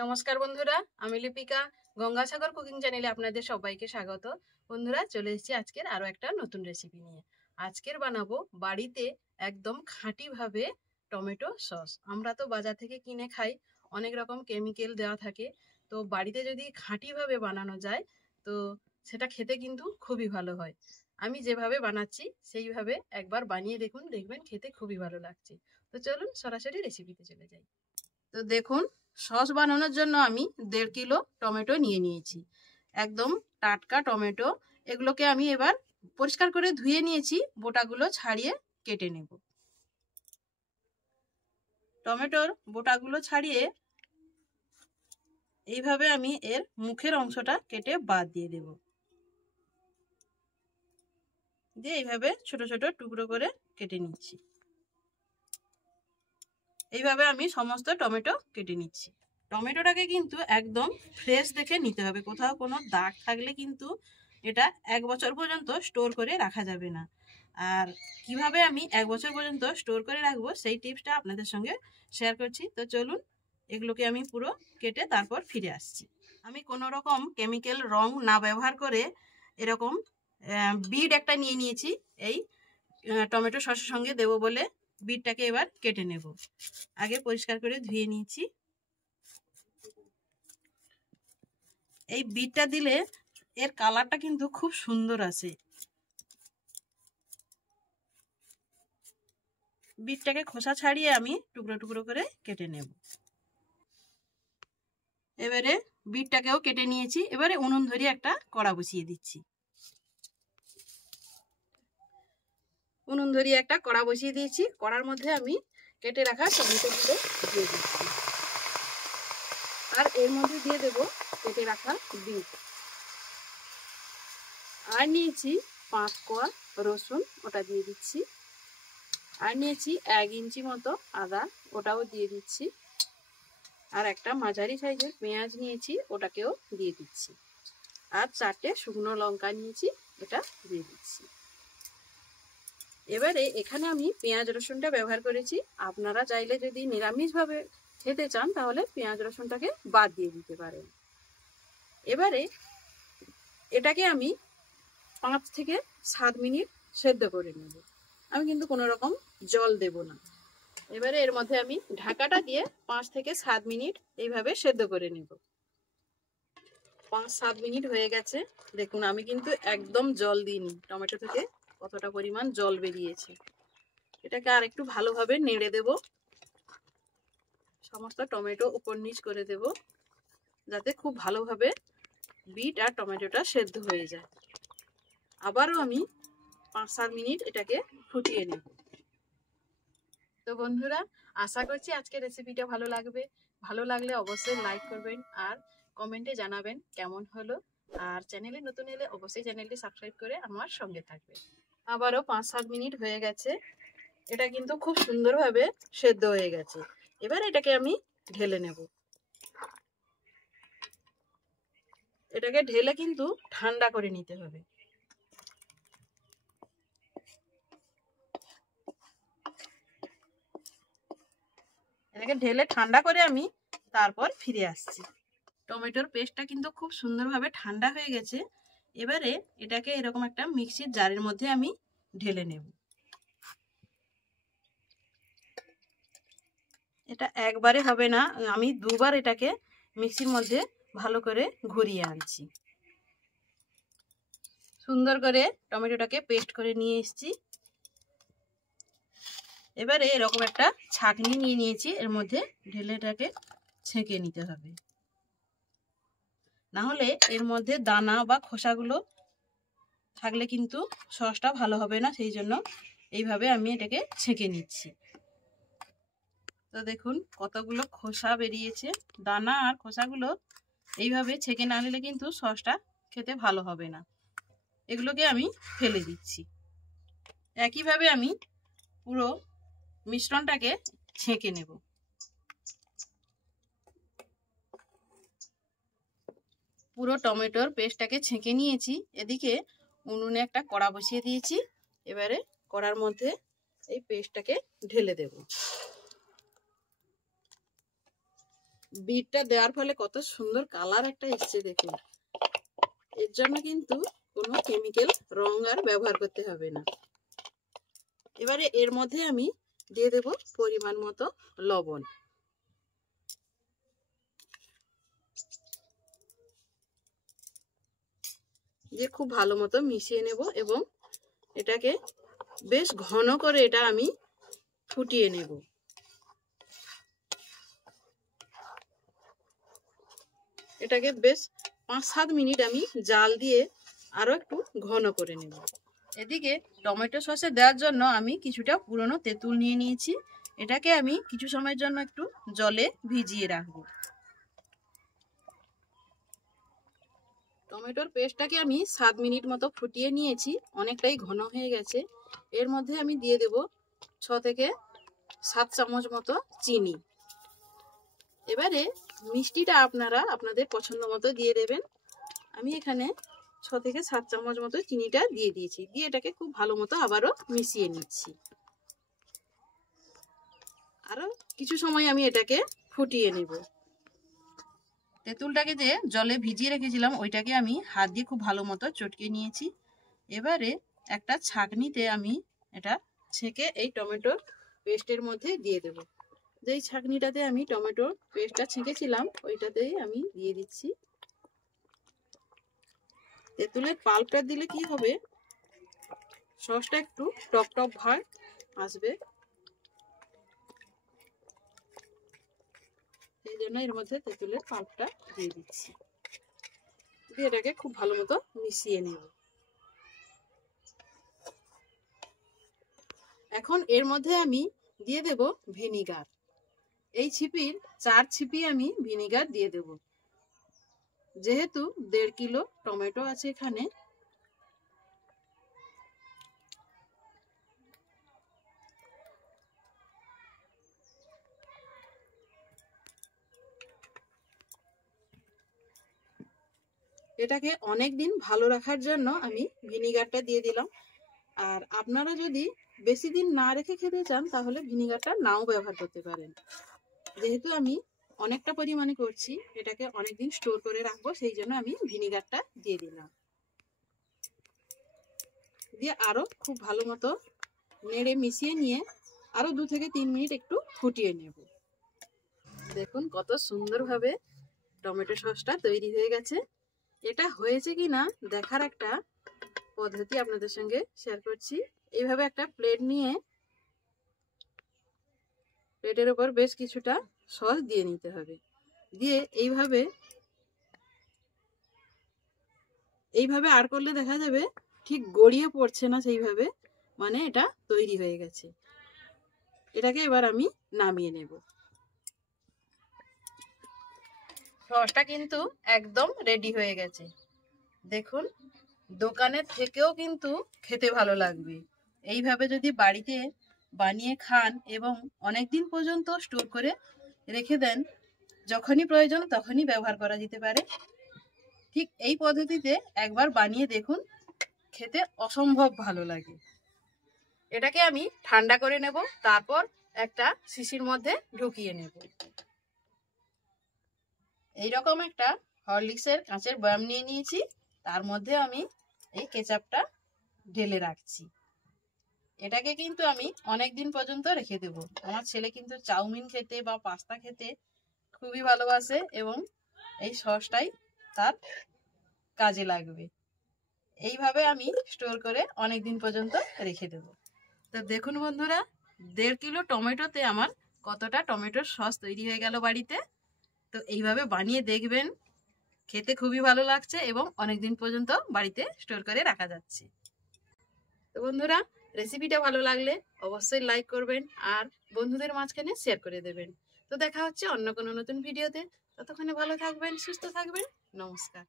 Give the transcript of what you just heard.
নমস্কার বন্ধুরা, আমি লিপিকা গঙ্গাসাগর কুকিং চ্যানেলে আপনাদের সবাইকে স্বাগত। বন্ধুরা, চলে এসেছি আজকের আরো একটা নতুন রেসিপি নিয়ে। আজকের বানাবো বাড়িতে একদম খাঁটি ভাবে টমেটো সস। আমরা তো বাজার থেকে কিনে খাই, অনেক রকম কেমিক্যাল দেওয়া থাকে। তো বাড়িতে যদি খাঁটি ভাবে বানানো যায় তো সেটা খেতে কিন্তু খুবই ভালো হয়। আমি যেভাবে বানাচ্ছি সেইভাবে একবার বানিয়ে দেখুন, দেখবেন খেতে খুবই ভালো লাগছে। তো চলুন সরাসরি রেসিপিতে চলে যাই। তো দেখুন, সস বানানোর জন্য আমি 1.5 কিলো টমেটো নিয়ে নিয়েছি, একদম টাটকা টমেটো। এগুলোকে আমি এবার পরিষ্কার করে ধুয়ে নিয়েছি, বোটাগুলো ছাড়িয়ে কেটে নেব। টমেটোর বোটাগুলো ছাড়িয়ে এইভাবে আমি এর মুখের অংশটা কেটে বাদ দিয়ে দেব। দিয়ে এইভাবে ছোট ছোট টুকরো করে কেটে নিচ্ছি। এইভাবে আমি সমস্ত টমেটো কেটে নিচ্ছি। টমেটোটাকে কিন্তু একদম ফ্রেশ দেখে নিতে হবে, কোথাও কোনো দাগ থাকলে কিন্তু এটা 1 বছর পর্যন্ত স্টোর করে রাখা যাবে না। আর কিভাবে আমি 1 বছর পর্যন্ত স্টোর করে রাখবো সেই টিপসটা আপনাদের সঙ্গে শেয়ার করছি। তো চলুন, এগুলোকে আমি পুরো কেটে তারপর ফিরে আসছি। আমি কোনো রকম কেমিক্যাল রং না ব্যবহার করে এরকম বিট একটা নিয়ে নিয়েছি, এই টমেটো সসের সঙ্গে দেবো বলে বিটটাকে এবার কেটে নেব। আগে পরিষ্কার করে ধুয়ে নিয়েছি। এই বিটটা দিলে এর কালারটা কিন্তু খুব সুন্দর আসে। বিটটাকে খোসা ছাড়িয়ে আমি টুকরো টুকরো করে কেটে নেব। এবারে বিটটাকেও কেটে নিয়েছি। এবারে উনুন ধরিয়ে একটা কড়া বসিয়ে দিচ্ছি। উনুন ধরিয়ে একটা কড়া বসিয়ে দিয়েছি। কড়ার মধ্যে আমি কেটে রাখা টমেটোগুলো দিয়ে দিচ্ছি, আর এর মধ্যে দিয়ে দেব কেটে রাখা বিট। আর নিয়েছি 5 কোয়া রসুন, ওটা দিয়ে দিচ্ছি। আর নিয়েছি 1 ইঞ্চি মতো আদা, ওটাও দিয়ে দিচ্ছি। আর একটা মাঝারি সাইজের পেঁয়াজ নিয়েছি, ওটাকেও দিয়ে দিচ্ছি। আর 4টে শুকনো লঙ্কা নিয়েছি, এটা দিয়ে দিচ্ছি। এবারে এখানে আমি পেঁয়াজ রসুনটা ব্যবহার করেছি। আপনারা চাইলে যদি নিরামিষভাবে খেতে চান তাহলে পেঁয়াজ রসুনটাকে বাদ দিয়ে দিতে পারেন। এবারে এটাকে আমি 5 থেকে 7 মিনিট সেদ্ধ করে নেব। আমি কিন্তু কোনো রকম জল দেব না। এবারে এর মধ্যে আমি ঢাকাটা দিয়ে 5 থেকে 7 মিনিট এইভাবে সেদ্ধ করে নেব। 5-7 মিনিট হয়ে গেছে। দেখুন, আমি কিন্তু একদম জল দিইনি। টমেটো থেকে কতটা পরিমাণ জল বেরিয়েছে। এটাকে আর একটু ভালোভাবে নেড়ে দেব। সমস্ত টমেটো উপর নিচ করে দেব, যাতে খুব ভালোভাবে বিট আর টমেটোটা সেদ্ধ হয়ে যায়। আবারও আমি 5-7 মিনিট এটাকে ফুটিয়ে নেব। তো বন্ধুরা, আশা করছি আজকের রেসিপিটা ভালো লাগবে। ভালো লাগলে অবশ্যই লাইক করবেন আর কমেন্টে জানাবেন কেমন হলো। আর চ্যানেলে নতুন এলে অবশ্যই চ্যানেলটি সাবস্ক্রাইব করে আমার সঙ্গে থাকবেন। আবারও 5-7 মিনিট হয়ে গেছে। এটা কিন্তু খুব সুন্দরভাবে সেদ্ধ হয়ে গেছে। এবার এটাকে আমি ঢেলে নেব। এটাকে ঢেলে কিন্তু ঠান্ডা করে নিতে হবে। এটাকে ঢেলে ঠান্ডা করে আমি তারপর ফিরে আসছি। টমেটোর পেস্টটা কিন্তু খুব সুন্দরভাবে ঠান্ডা হয়ে গেছে। এবারে এটাকে এরকম একটা মিক্সির জারের মধ্যে আমি ঢেলে নেব। এটা একবারে হবে না, আমি দুবার এটাকে মিক্সির মধ্যে ভালো করে ঘুরিয়ে আনছি। সুন্দর করে টমেটোটাকে পেস্ট করে নিয়ে এসেছি। এবারে এরকম একটা ছাঁকনি নিয়ে নিয়েছি, এর মধ্যে ঢেলে এটাকে ছেঁকে নিতে হবে, না হলে এর মধ্যে দানা বা খোসাগুলো থাকলে কিন্তু সসটা ভালো হবে না। সেই জন্য এইভাবে আমি এটাকে ছেঁকে নিচ্ছি। তো দেখুন কতগুলো খোসা বেরিয়েছে। দানা আর খোসাগুলো এইভাবে ছেঁকে না নিলে কিন্তু সসটা খেতে ভালো হবে না। এগুলোকে আমি ফেলে দিচ্ছি। একইভাবে আমি পুরো মিশ্রণটাকে ছেঁকে নেব। পুরো টমেটোর পেস্টটাকে ছেঁকে নিয়েছি। এদিকে উনুনে একটা কড়া বসিয়ে দিয়েছি। এবারে কড়ার মধ্যে এই পেস্টটাকে ঢেলে দেব। বিটটা দেওয়ার ফলে কত সুন্দর কালার একটা এসছে দেখুন। এর জন্য কিন্তু কোনো কেমিক্যাল রং আর ব্যবহার করতে হবে না। এবারে এর মধ্যে আমি দিয়ে দেব পরিমাণ মতো লবণ। দিয়ে খুব ভালো মতো মিশিয়ে নেব এবং এটাকে বেশ ঘন করে এটা আমি ফুটিয়ে নেব। এটাকে বেশ 5-7 মিনিট আমি জাল দিয়ে আরো একটু ঘন করে নেব। এদিকে টমেটো সসে দেওয়ার জন্য আমি কিছুটা পুরনো তেঁতুল নিয়ে নিয়েছি। এটাকে আমি কিছু সময়ের জন্য একটু জলে ভিজিয়ে রাখবো। টমেটোর পেস্টটাকে আমি 7 মিনিট মতো ফুটিয়ে নিয়েছি, অনেকটাই ঘন হয়ে গেছে। এর মধ্যে আমি দিয়ে দেব 6 থেকে 7 চামচ মতো চিনি। এবারে মিষ্টিটা আপনারা আপনাদের পছন্দ মতো দিয়ে দেবেন। আমি এখানে 6 থেকে 7 চামচ মতো চিনিটা দিয়ে দিয়েছি। দিয়ে এটাকে খুব ভালো মতো আবারও মিশিয়ে নিচ্ছি। আরো কিছু সময় আমি এটাকে ফুটিয়ে নেব। তেঁতুলটাকে যে জলে ভিজিয়ে রেখেছিলাম ওইটাকে আমি হাত দিয়ে খুব ভালো মতো চটকে নিয়েছি। এবারে একটা ছাঁকনিতে আমি এটা ছেঁকে এই টমেটোর পেস্টের মধ্যে দিয়ে দেব। যেই ছাঁকনিটাতে আমি টমেটোর পেস্টটা ছেঁকেছিলাম ওইটাতেই আমি দিয়ে দিচ্ছি। তেঁতুলের পাল্পটা দিলে কি হবে, সসটা একটু টক টক ভাব আসবে। এই জন্য এর মধ্যে তেঁতুলের পাল্পটা দিয়ে দিচ্ছি। দিয়ে এটাকে খুব ভালো মতো মিশিয়ে নেব। এখন এর মধ্যে আমি দিয়ে দেব ভিনিগার। এই ছিপির 4 ছিপি আমি ভিনিগার দিয়ে দেব। যেহেতু 1.5 কিলো টমেটো আছে এখানে, এটাকে অনেক দিন ভালো রাখার জন্য আমি ভিনিগারটা দিয়ে দিলাম। আর আপনারা যদি বেশি দিন না রেখে খেতে চান তাহলে ভিনিগারটা নাও ব্যবহার করতে পারেন। যেহেতু আমি অনেকটা পরিমাণে করছি, এটাকে অনেকদিন স্টোর করে রাখবো, সেই জন্য আমি ভিনিগারটা দিয়ে দিলাম। দিয়ে আরো খুব ভালো মতো নেড়ে মিশিয়ে নিয়ে আরো 2 থেকে 3 মিনিট একটু ফুটিয়ে নেব। দেখুন কত সুন্দরভাবে টমেটো সসটা তৈরি হয়ে গেছে। এটা হয়েছে কিনা দেখার একটা পদ্ধতি আপনাদের সঙ্গে শেয়ার করছি। এইভাবে একটা প্লেট নিয়ে প্লেটের উপর বেশ কিছুটা সস দিয়ে নিতে হবে। দিয়ে এইভাবে আর করলে দেখা যাবে ঠিক গড়িয়ে পড়ছে না সেইভাবে, মানে এটা তৈরি হয়ে গেছে। এটাকে এবার আমি নামিয়ে নেব। সসটা কিন্তু একদম রেডি হয়ে গেছে। দেখুন দোকানের থেকেও কিন্তু খেতে ভালো লাগবে। এইভাবে যদি বাড়িতে বানিয়ে খান এবং অনেক দিন পর্যন্ত স্টোর করে রেখে দেন, যখনই প্রয়োজন তখনই ব্যবহার করা যেতে পারে। ঠিক এই পদ্ধতিতে একবার বানিয়ে দেখুন, খেতে অসম্ভব ভালো লাগে। এটাকে আমি ঠান্ডা করে নেব, তারপর একটা শিশির মধ্যে ঢুকিয়ে নেব। এইরকম একটা হরলিক্সের কাঁচের বয়াম নিয়ে নিয়েছি, তার মধ্যে আমি এই কেচাপটা ঢেলে রাখছি। এটাকে কিন্তু আমি অনেক দিন পর্যন্ত রেখে দেব। আমার ছেলে কিন্তু চাউমিন খেতে বা পাস্তা খেতে খুবই ভালোবাসে এবং এই সসটাই তার কাজে লাগবে। এইভাবে আমি স্টোর করে অনেক দিন পর্যন্ত রেখে দেব। তো দেখুন বন্ধুরা, 1.5 কিলো টমেটোতে আমার কতটা টমেটোর সস তৈরি হয়ে গেল বাড়িতে। তো এইভাবে বানিয়ে দেখবেন, খেতে খুবই ভালো লাগছে এবং অনেক দিন পর্যন্ত বাড়িতে স্টোর করে রাখা যাচ্ছে। তো বন্ধুরা, রেসিপিটা ভালো লাগলে অবশ্যই লাইক করবেন আর বন্ধুদের মাঝখানে শেয়ার করে দেবেন। তো দেখা হচ্ছে অন্য কোনো নতুন ভিডিওতে। ততক্ষণে ভালো থাকবেন, সুস্থ থাকবেন। নমস্কার।